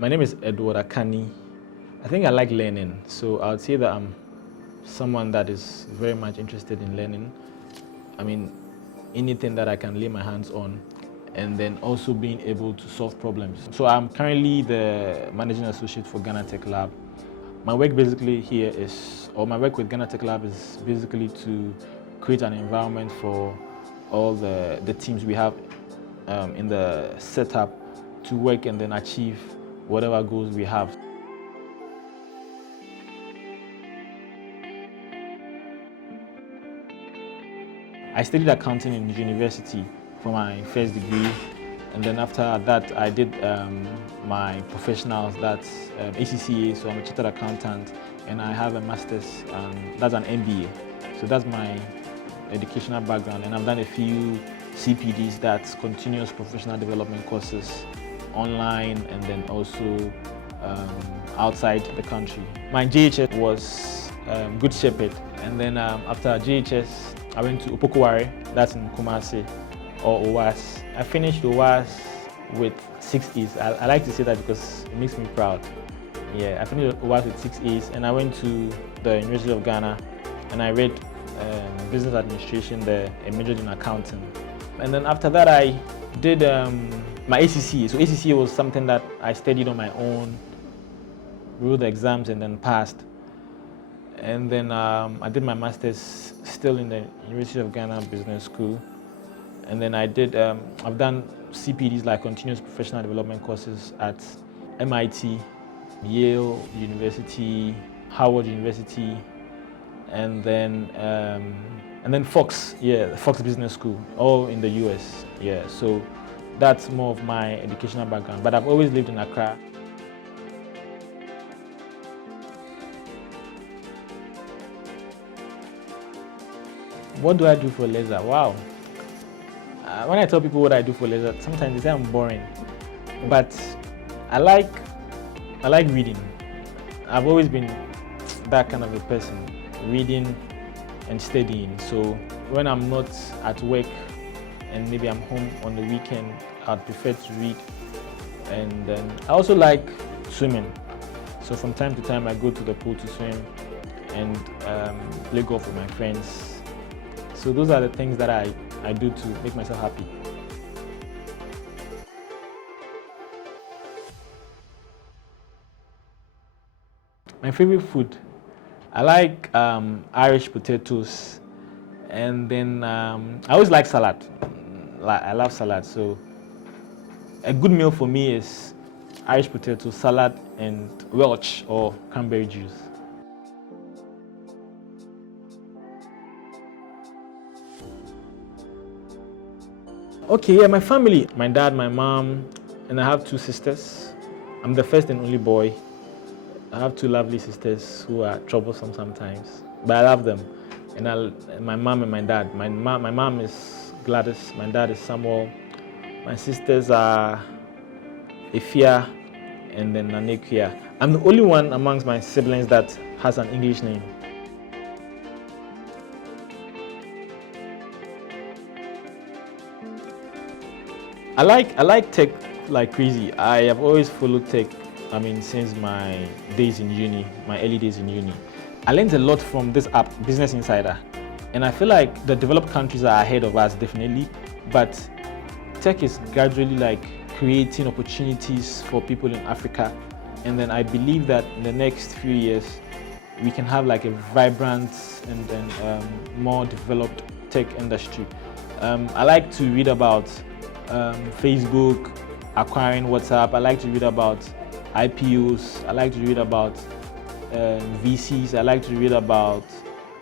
My name is Edward Akani. I think I like learning, so I would say that I'm someone that is very much interested in learning. I mean, anything that I can lay my hands on, and then also being able to solve problems. So I'm currently the managing associate for Ghana Tech Lab. My work basically here is, or my work with Ghana Tech Lab is basically to create an environment for all the teams we have in the setup to work and then achieve whatever goals we have. I studied accounting in university for my first degree, and then after that I did my professionals, that's ACCA, so I'm a chartered accountant, and I have a master's, that's an MBA. So that's my educational background, and I've done a few CPDs, that's continuous professional development courses, online and then also outside the country. My JHS was Good Shepherd, and then after JHS I went to Opokuwari, that's in Kumasi, or OWAS. I finished OWAS with 6 E's. I like to say that because it makes me proud. Yeah, I finished OWAS with 6 E's, and I went to the University of Ghana and I read business administration there and majored in accounting. And then after that I did my ACCA. So ACCA was something that I studied on my own, wrote the exams and then passed. And then I did my master's still in the University of Ghana Business School. And then I've done CPDs, like continuous professional development courses at MIT, Yale University, Howard University, and then Fox, Fox Business School, all in the US. Yeah, so that's more of my educational background. But I've always lived in Accra. What do I do for leisure? Wow. When I tell people what I do for leisure, sometimes they say I'm boring. But I like reading. I've always been that kind of a person, reading and studying. So when I'm not at work and maybe I'm home on the weekend, I'd prefer to read. And then I also like swimming. So from time to time I go to the pool to swim and play golf with my friends. So those are the things that I do to make myself happy. My favorite food, I like Irish potatoes, and then I always like salad. I love salad, so a good meal for me is Irish potato salad and Welch or cranberry juice. Okay, yeah, my family, my dad, my mom, and I have 2 sisters. I'm the first and only boy. I have 2 lovely sisters who are troublesome sometimes, but I love them. And my mom and my dad. My mom is Gladys, my dad is Samuel. My sisters are Efia and then Nanekia. I'm the only one amongst my siblings that has an English name. I like tech like crazy. I have always followed tech, since my days in uni, my early days in uni. I learned a lot from this app, Business Insider. And I feel like the developed countries are ahead of us, definitely. But tech is gradually like creating opportunities for people in Africa. And then I believe that in the next few years, we can have like a vibrant and more developed tech industry. I like to read about Facebook acquiring WhatsApp. I like to read about IPOs. I like to read about VCs. I like to read about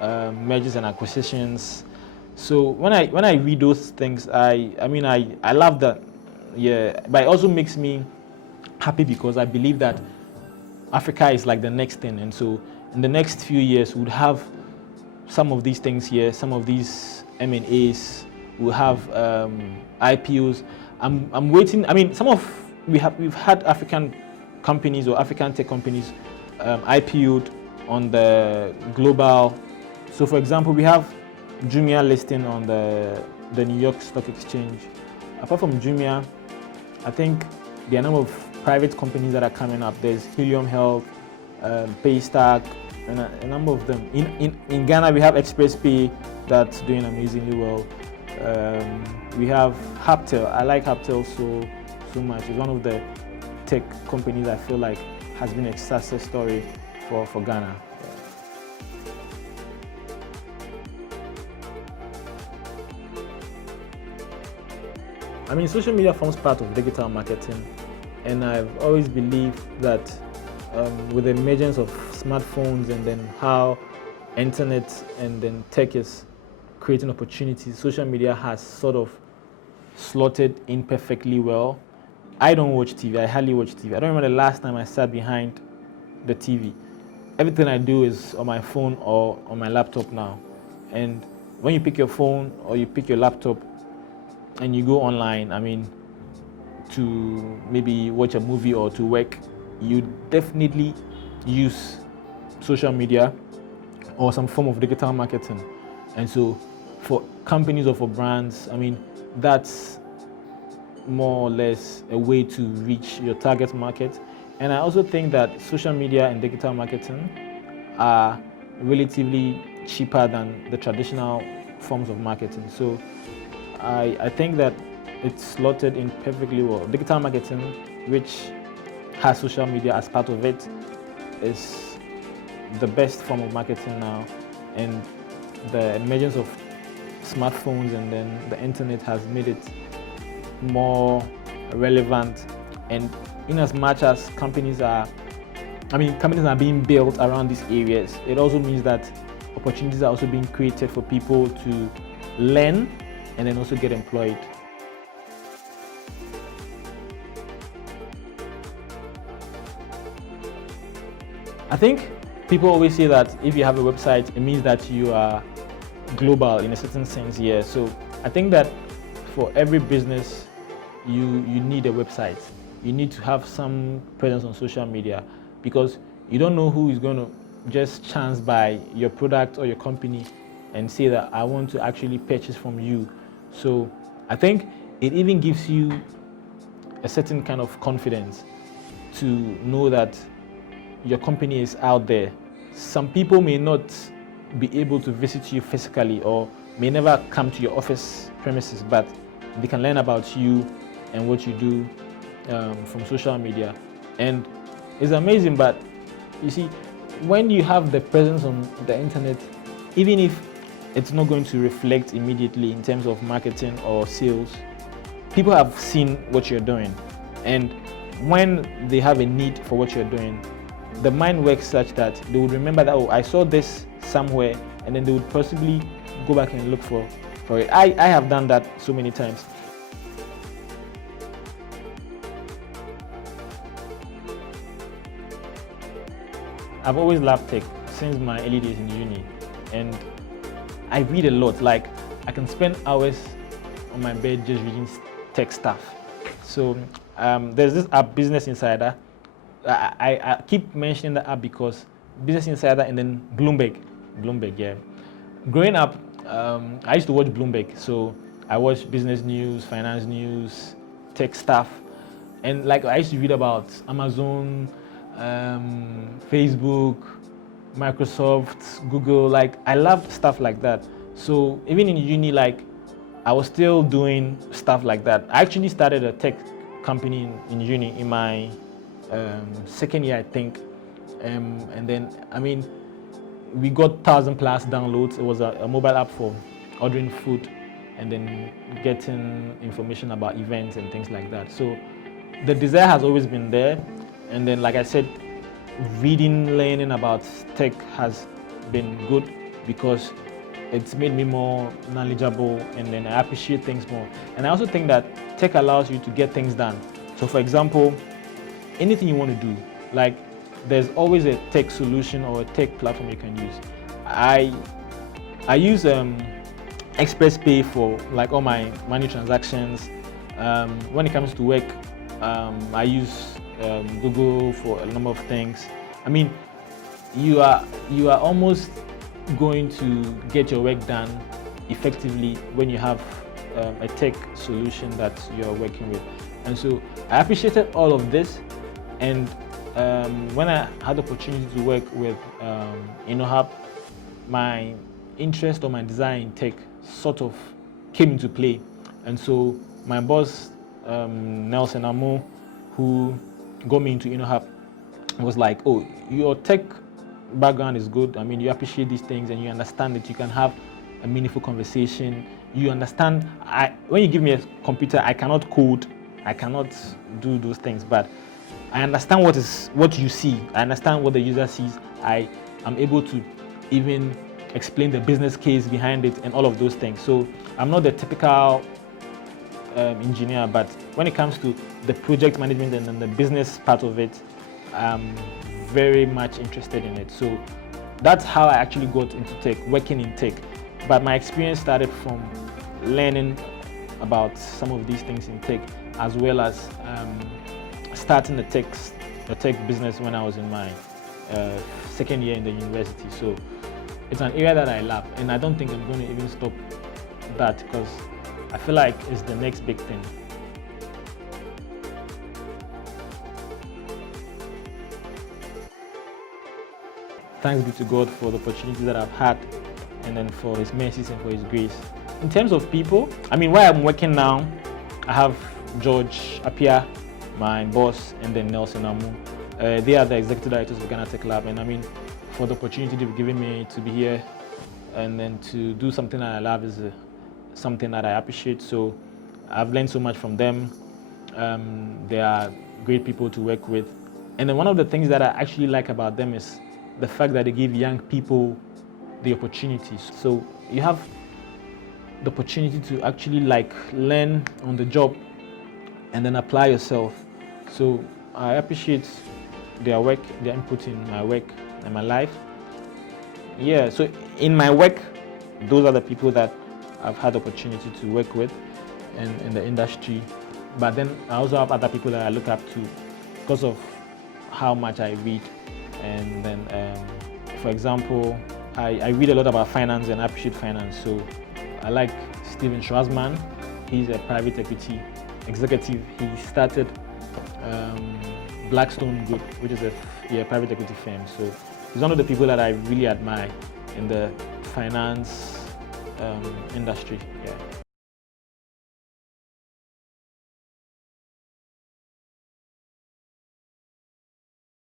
mergers and acquisitions. So when I read those things, I love that. Yeah, but it also makes me happy because I believe that Africa is like the next thing, and so in the next few years we'll have some of these things here, some of these M&As. We'll have IPOs. I'm waiting. We've had African companies or African tech companies IPO'd on the global. So, for example, we have Jumia listing on the New York Stock Exchange. Apart from Jumia, I think there are a number of private companies that are coming up. There's Helium Health, Paystack, and a number of them. In Ghana, we have ExpressPay that's doing amazingly well. We have Haptel. I like Haptel so much. It's one of the tech companies I feel like has been a success story for Ghana. I mean, social media forms part of digital marketing, and I've always believed that with the emergence of smartphones and then how internet and then tech is creating opportunities, social media has sort of slotted in perfectly well. I don't watch TV. I hardly watch TV. I don't remember the last time I sat behind the TV. Everything I do is on my phone or on my laptop now. And when you pick your phone or you pick your laptop and you go online, I mean, to maybe watch a movie or to work, you definitely use social media or some form of digital marketing. And so for companies or for brands, I mean, that's more or less a way to reach your target market. And I also think that social media and digital marketing are relatively cheaper than the traditional forms of marketing. So I think that it's slotted in perfectly well. Digital marketing, which has social media as part of it, is the best form of marketing now. And the emergence of smartphones and then the internet has made it more relevant. And in as much as companies are being built around these areas, it also means that opportunities are also being created for people to learn and then also get employed. I think people always say that if you have a website, it means that you are global in a certain sense here. So I think that for every business, you need a website. You need to have some presence on social media, because you don't know who is going to just chance buy your product or your company and say that I want to actually purchase from you. So I think it even gives you a certain kind of confidence to know that your company is out there. Some people may not be able to visit you physically or may never come to your office premises, but they can learn about you and what you do from social media. And it's amazing, but you see, when you have the presence on the internet, even if it's not going to reflect immediately in terms of marketing or sales, people have seen what you're doing. And when they have a need for what you're doing, the mind works such that they would remember that, oh, I saw this somewhere, and then they would possibly go back and look for it. I have done that so many times. I've always loved tech since my early days in uni, and I read a lot. Like, I can spend hours on my bed just reading tech stuff. So there's this app, Business Insider. I keep mentioning the app because Business Insider and then Bloomberg, yeah. Growing up, I used to watch Bloomberg, so I watched business news, finance news, tech stuff, and like I used to read about Amazon, Facebook, Microsoft, Google. Like, I loved stuff like that. So even in uni, like, I was still doing stuff like that. I actually started a tech company in uni in my second year, I think. And then, I mean, we got 1,000+ downloads. It was a mobile app for ordering food and then getting information about events and things like that. So the desire has always been there. And then, like I said, reading, learning about tech has been good because it's made me more knowledgeable, and then I appreciate things more. And I also think that tech allows you to get things done. So for example, anything you want to do, like, there's always a tech solution or a tech platform you can use. I use ExpressPay for like all my money transactions. When it comes to work, I use Google for a number of things. I mean, you are almost going to get your work done effectively when you have a tech solution that you're working with. And so I appreciated all of this. And when I had the opportunity to work with InnoHub, my interest or my desire in tech sort of came into play. And so my boss, Nelson Amo, who got me into InnoHub, was like, oh, your tech background is good. I mean, you appreciate these things and you understand that you can have a meaningful conversation. You understand, when you give me a computer, I cannot code, I cannot do those things, but I understand what you see. I understand what the user sees. I am able to even explain the business case behind it and all of those things. So I'm not the typical engineer, but when it comes to the project management and the business part of it, I'm very much interested in it. So that's how I actually got into tech, working in tech. But my experience started from learning about some of these things in tech, as well as starting the tech business when I was in my second year in the university. So it's an area that I love, and I don't think I'm going to even stop that, because I feel like it's the next big thing. Thanks be to God for the opportunities that I've had, and then for His mercies and for His grace. In terms of people, I mean, where I'm working now, I have George Apia, my boss, and then Nelson Amu. They are the executive directors of Ghana Tech Lab, and I mean, for the opportunity they've given me to be here and then to do something that I love is something that I appreciate. So I've learned so much from them. They are great people to work with. And then one of the things that I actually like about them is the fact that they give young people the opportunities. So you have the opportunity to actually learn on the job and then apply yourself. So I appreciate their work, their input in my work and my life. Yeah, so in my work, those are the people that I've had the opportunity to work with in the industry. But then I also have other people that I look up to because of how much I read. And then, for example, I read a lot about finance and I appreciate finance. So I like Steven Schwarzman. He's a private equity executive. He started Blackstone Group, which is a private equity firm. So he's one of the people that I really admire in the finance industry. Yeah.